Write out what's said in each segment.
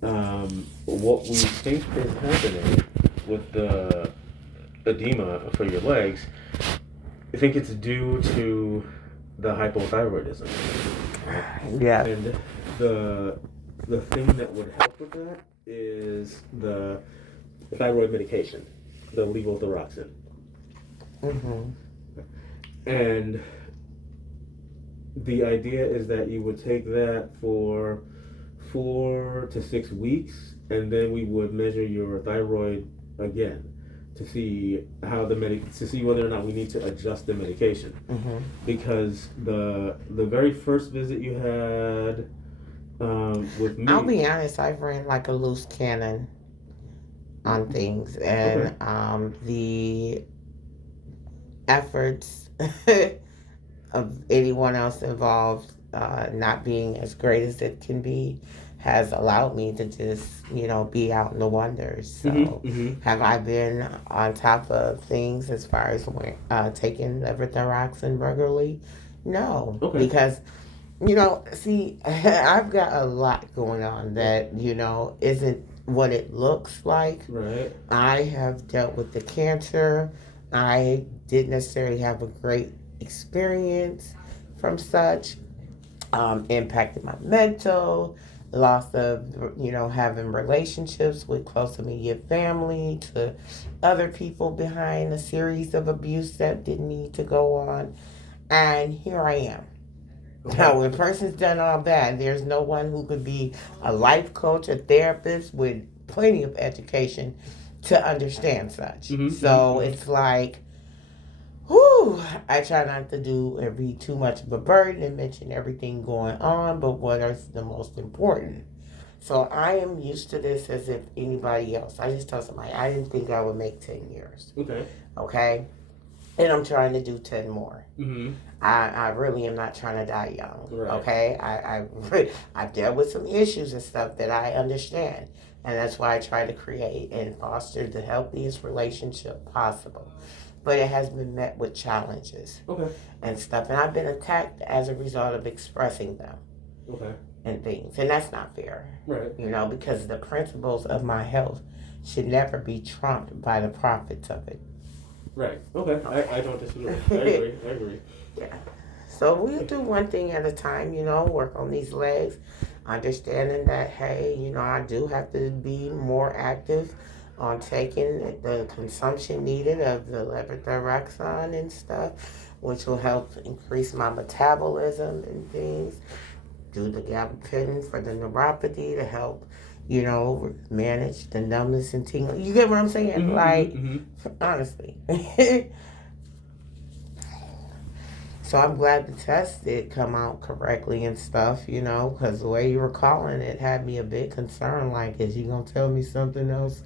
what we think is happening with the edema for your legs, I think it's due to the hypothyroidism, right? Yeah. And the the thing that would help with that is the thyroid medication, the levothyroxine, Mm-hmm. and the idea is that you would take that for 4 to 6 weeks, and then we would measure your thyroid again to see to see whether or not we need to adjust the medication. Mm-hmm. Because the very first visit you had with I'll me. be honest, I've ran like a loose cannon on things, Okay. and the efforts of anyone else involved not being as great as it can be has allowed me to just, be out in the wonders. So, Mm-hmm. have I been on top of things as far as taking levothyroxine regularly? No, Okay. because see, I've got a lot going on that, isn't what it looks like. Right. I have dealt with the cancer. I didn't necessarily have a great experience from such. Impacted my mental, loss of, having relationships with close immediate family to other people behind a series of abuse that didn't need to go on. And here I am. Okay. Now, when a person's done all that, there's no one who could be a life coach, a therapist with plenty of education to understand such. Mm-hmm. So Mm-hmm. it's like, whew, I try not to do or be too much of a burden and mention everything going on, but what is the most important. So I am used to this as if anybody else. I just tell somebody I didn't think I would make 10 years. Okay. Okay? And I'm trying to do 10 more. Mm-hmm. I really am not trying to die young. Right. Okay, I've dealt with some issues and stuff that I understand, and that's why I try to create and foster the healthiest relationship possible. But it has been met with challenges Okay. and stuff, and I've been attacked as a result of expressing them Okay. and things, and that's not fair. Right. Because the principles of my health should never be trumped by the profits of it. Right. Okay. I don't disagree. I agree. I agree. Yeah. So we'll do one thing at a time, work on these legs, understanding that, hey, I do have to be more active on taking the consumption needed of the levothyroxine and stuff, which will help increase my metabolism and things. Do the gabapentin for the neuropathy to help, manage the numbness and tingling. You get what I'm saying? Mm-hmm. Like, Mm-hmm. honestly. So I'm glad the test did come out correctly and stuff, because the way you were calling it had me a bit concerned. Like, is you gonna tell me something else?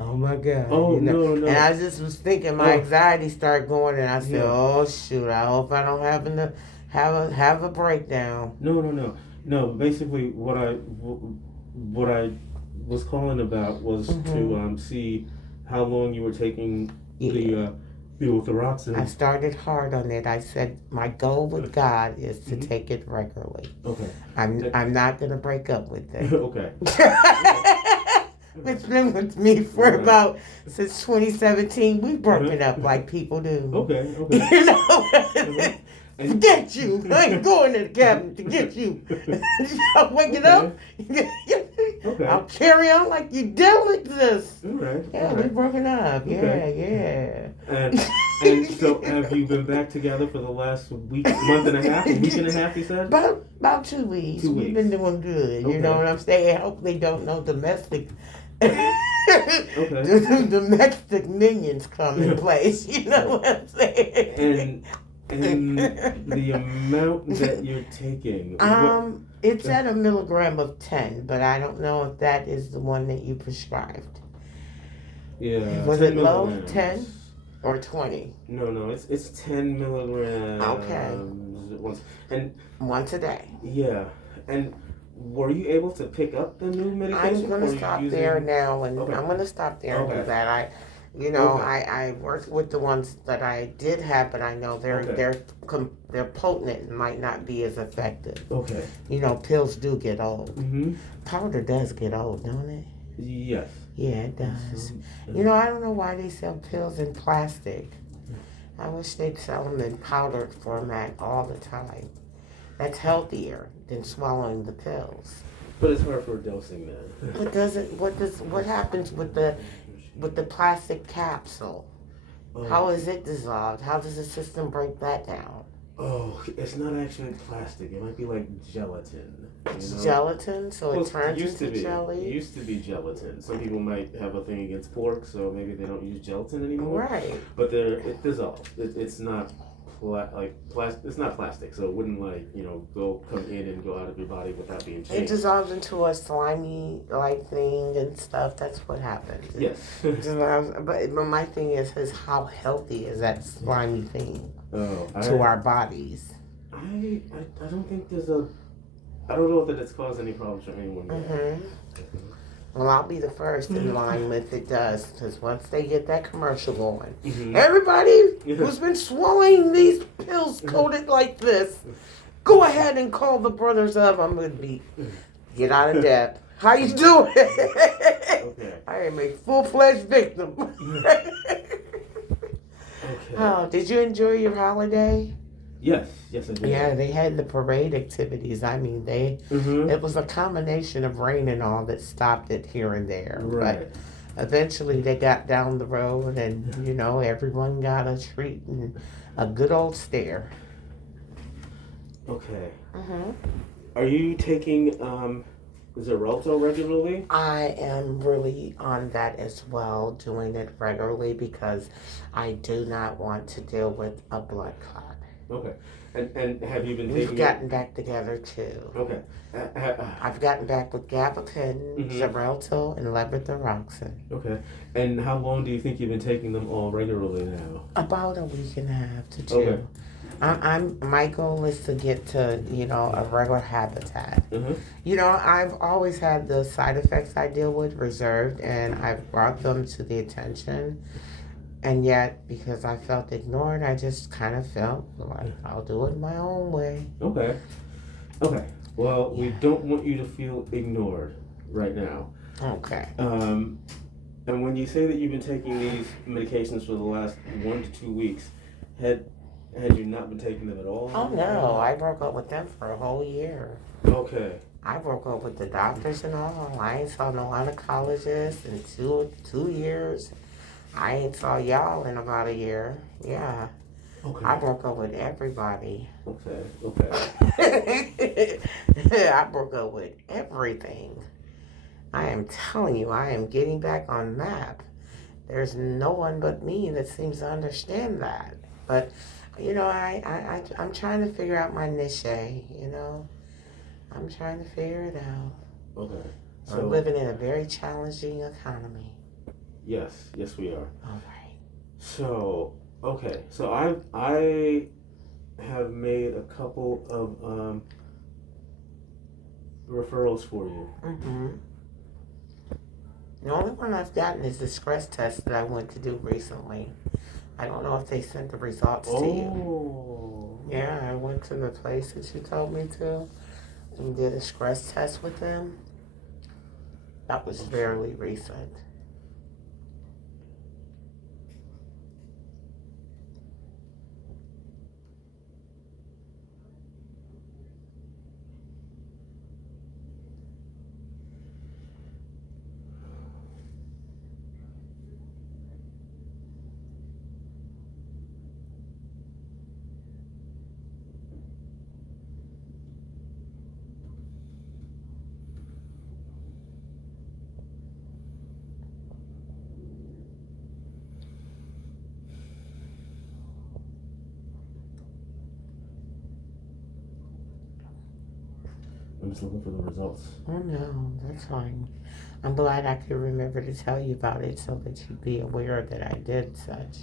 Oh my God, Oh no And no. I just was thinking, my Oh anxiety started going, and I said, yeah. oh shoot, I hope I don't happen to have a breakdown. No no no no. Basically, what I was calling about was to Mm-hmm. see how long you were taking Yeah. the I levothyroxine. started hard on it. I said my goal with God is to Mm-hmm. take it regularly. Okay. I'm not gonna break up with it. Okay. Okay. It's been with me for Right. about since 2017. We've broken Uh-huh. up like people do. Okay. You Okay. Uh-huh. know, And forget you. I ain't going to the cabinet to get you. I'm waking up. Okay. I'll carry on like you dealt with this. All right. Yeah, All we right. broken up. Okay. Yeah. And so have you been back together for the last month and a half, a week and a half? You said About 2 weeks. 2 weeks. We've been doing good. You know Okay. what I'm saying? Hopefully, don't know domestic. Okay. Domestic minions come in place. You know what I'm saying? And the amount that you're taking. It's at a milligram of 10, but I don't know if that is the one that you prescribed. Yeah. Was 10 it low? milligrams. 10 or 20? No. It's 10 milligrams. Okay. Once. And Once a day. yeah. And were you able to pick up the new medication? I'm gonna stop there now, and Okay. I'm gonna stop there and Okay. do that. You know, Okay. I worked with the ones that I did have, but I know Okay. they're potent and might not be as effective. Okay. You know, pills do get old. Mm-hmm. Powder does get old, don't it? Yes. Yeah, it And does. some, You know, I don't know why they sell pills in plastic. I wish they'd sell them in powdered format all the time. That's healthier than swallowing the pills. but it's hard for dosing then. What happens with the plastic capsule? How is it dissolved? How does the system break that down? Oh, it's not actually plastic. It might be like gelatin. It's You know? gelatin, so Well, it turns used to into be. It jelly. used to be gelatin. Some people might have a thing against pork, so maybe they don't use gelatin anymore. Right. But it dissolves. It's not It's not plastic, so it wouldn't come in and go out of your body without being It changed. dissolves into a slimy like thing and stuff. That's what happens. Yes. It dissolves, but my thing is how healthy is that slimy thing to our bodies? I don't think there's a. I don't know that it's caused any problems for anyone yet. Mm-hmm. Well, I'll be the first in line if it does, because once they get that commercial going, everybody who's been swallowing these pills coated like this, go ahead and call the brothers of. I'm gonna be get out of debt. How you doing? Okay. I am a full-fledged victim. Okay. Oh, did you enjoy your holiday? Yes, I did. Yeah, they had the parade activities. I mean, it was a combination of rain and all that stopped it here and there. Right. But eventually they got down the road and, you know, everyone got a treat and a good old stare. Okay. Mm-hmm. Are you taking Xarelto regularly? I am really on that as well, doing it regularly because I do not want to deal with a blood clot. Okay. And have you been We've taking gotten back together too. Okay. I've gotten back with gabapentin, Xarelto, and levothyroxine. Okay. And how long do you think you've been taking them all regularly now? About a week and a half to 2. Okay. My goal is to get to, you know, a regular habitat. You know, I've always had the side effects I deal with reserved, and I've brought them to the attention. And yet, because I felt ignored, I just kind of felt like I'll do it my own way. Okay. Well, we don't want you to feel ignored right now. Okay. And when you say that you've been taking these medications for the last 1 to 2 weeks, had you not been taking them at all? Oh no, I broke up with them for a whole year. Okay. I broke up with the doctors and all. I ain't saw no gynecologists in two years. I ain't saw y'all in about a year. Yeah. Okay. I broke up with everybody. Okay. I broke up with everything. I am telling you, I am getting back on map. There's no one but me that seems to understand that. But, you know, I'm trying to figure out my niche, you know. I'm trying to figure it out. Okay. So, I'm living in a very challenging economy. Yes, we are. All right. So, okay. So I have made a couple of referrals for you. Mm-hmm. The only one I've gotten is the stress test that I went to do recently. I don't know if they sent the results to you. Oh. Yeah, I went to the place that you told me to and did a stress test with them. That was fairly recent. I'm just looking for the results. Oh no, that's fine. I'm glad I could remember to tell you about it so that you'd be aware that I did such.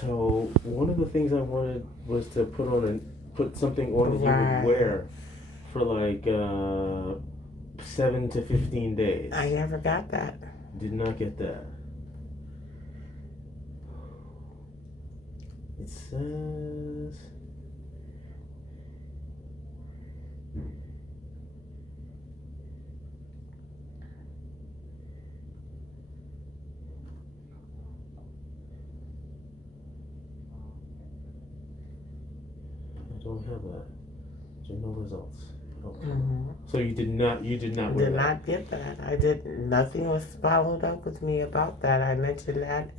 So one of the things I wanted was to put something on that you Right. would wear for like 7 to 15 days. I never got that. Did not get that. It says. I don't have that. There are no results. Okay. Mm-hmm. So you did not wear Did that. not get that. I did. Nothing was followed up with me about that. I mentioned that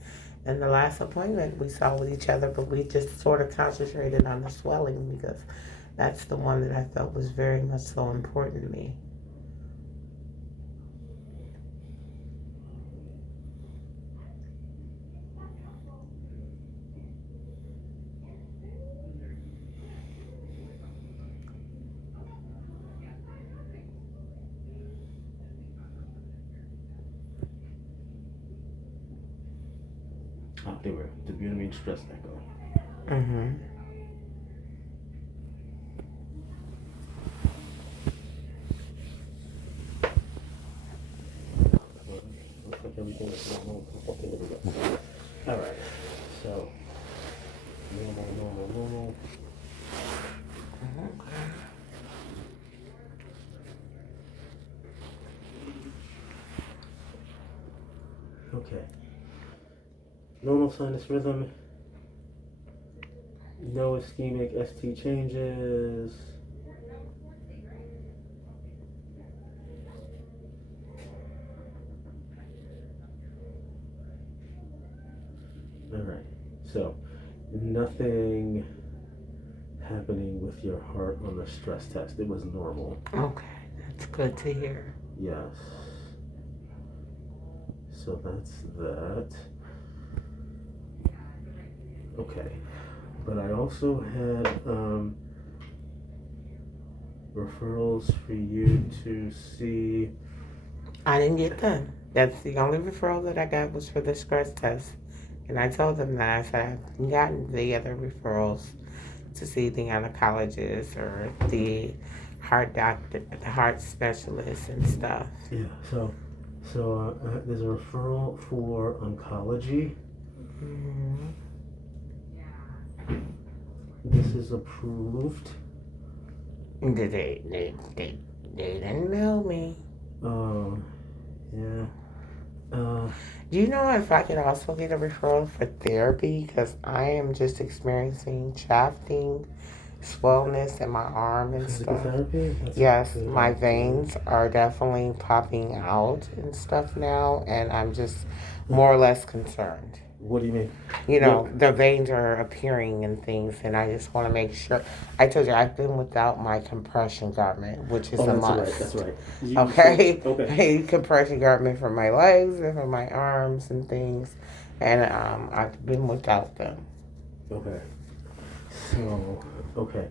in the last appointment we saw with each other, but we just sort of concentrated on the swelling because that's the one that I felt was very much so important to me. Ah, they were the Butamine Stress Echo. Mm-hmm. Looks like everything is normal. Okay, there we go. All right. So normal. Okay. Normal sinus rhythm. No ischemic ST changes. All right. So nothing happening with your heart on the stress test. It was normal. Okay, that's good to hear. Yes. So that's that. Okay. But I also had referrals for you to see. I didn't get them. That's the only referral that I got was for the stress test. And I told them that I said I haven't gotten the other referrals to see the gynecologist or the heart doctor, the heart specialist and stuff. Yeah. So there's a referral for oncology. Mm-hmm. This is approved. They didn't mail me. Yeah. Do you know if I could also get a referral for therapy? Because I am just experiencing shafting, swellness in my arm and Physical stuff. therapy? Yes, my veins are definitely popping out and stuff now, and I'm just more or less concerned. What do you mean? You know, the veins are appearing and things, and I just want to make sure. I told you I've been without my compression garment, which is a must. That's right. Okay, Okay. a compression garment for my legs and for my arms and things, and I've been without them. Okay. So, okay.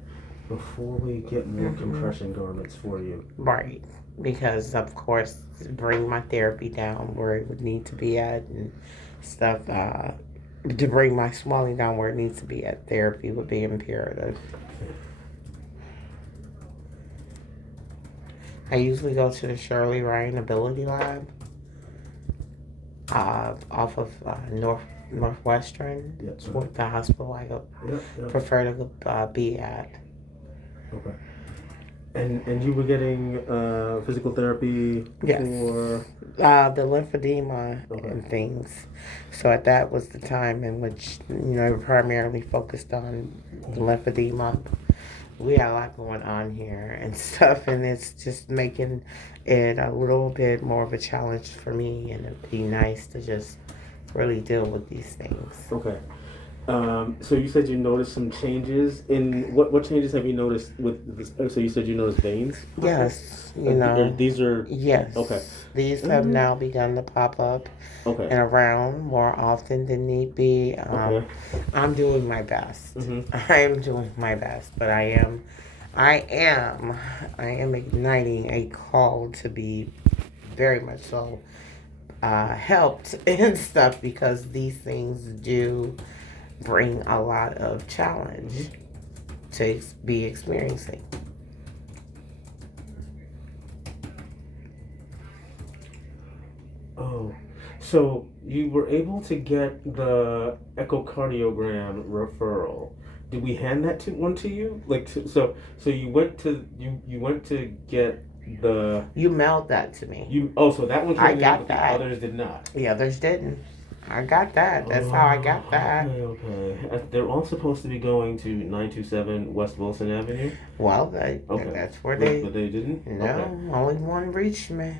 Before we get more compression garments for you. Right, because of course, bring my therapy down where it would need to be at and stuff. To bring my swelling down where it needs to be at, therapy would be imperative. I usually go to the Shirley Ryan Ability Lab off of Northwestern. Yeah. It's what the hospital I go prefer to be at. Okay. And you were getting physical therapy for the lymphedema and things. So that was the time in which primarily focused on the lymphedema. We had a lot going on here and stuff, and it's just making it a little bit more of a challenge for me, and it'd be nice to just really deal with these things. Okay. So you said you noticed some changes in what changes have you noticed with this? So you said you noticed veins? Yes, these are yes. Okay. These have now begun to pop up and around more often than need be. I'm doing my best. I am doing my best, but I am igniting a call to be very much so helped and stuff because these things do bring a lot of challenge to be experiencing. Oh, so you were able to get the echocardiogram referral. Did we hand that to one to you? So you went to get the You mailed that to me. you oh so that one I came in got but the that. others did not. The others didn't. I got that. That's how I Oh, got that. okay. They're all supposed to be going to 927 West Wilson Avenue. Well, Okay, that's where but they didn't. Okay, no, only one reached me.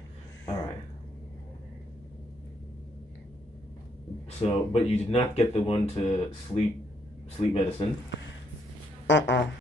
all right. So, but you did not get the one to sleep medicine. Uh-uh.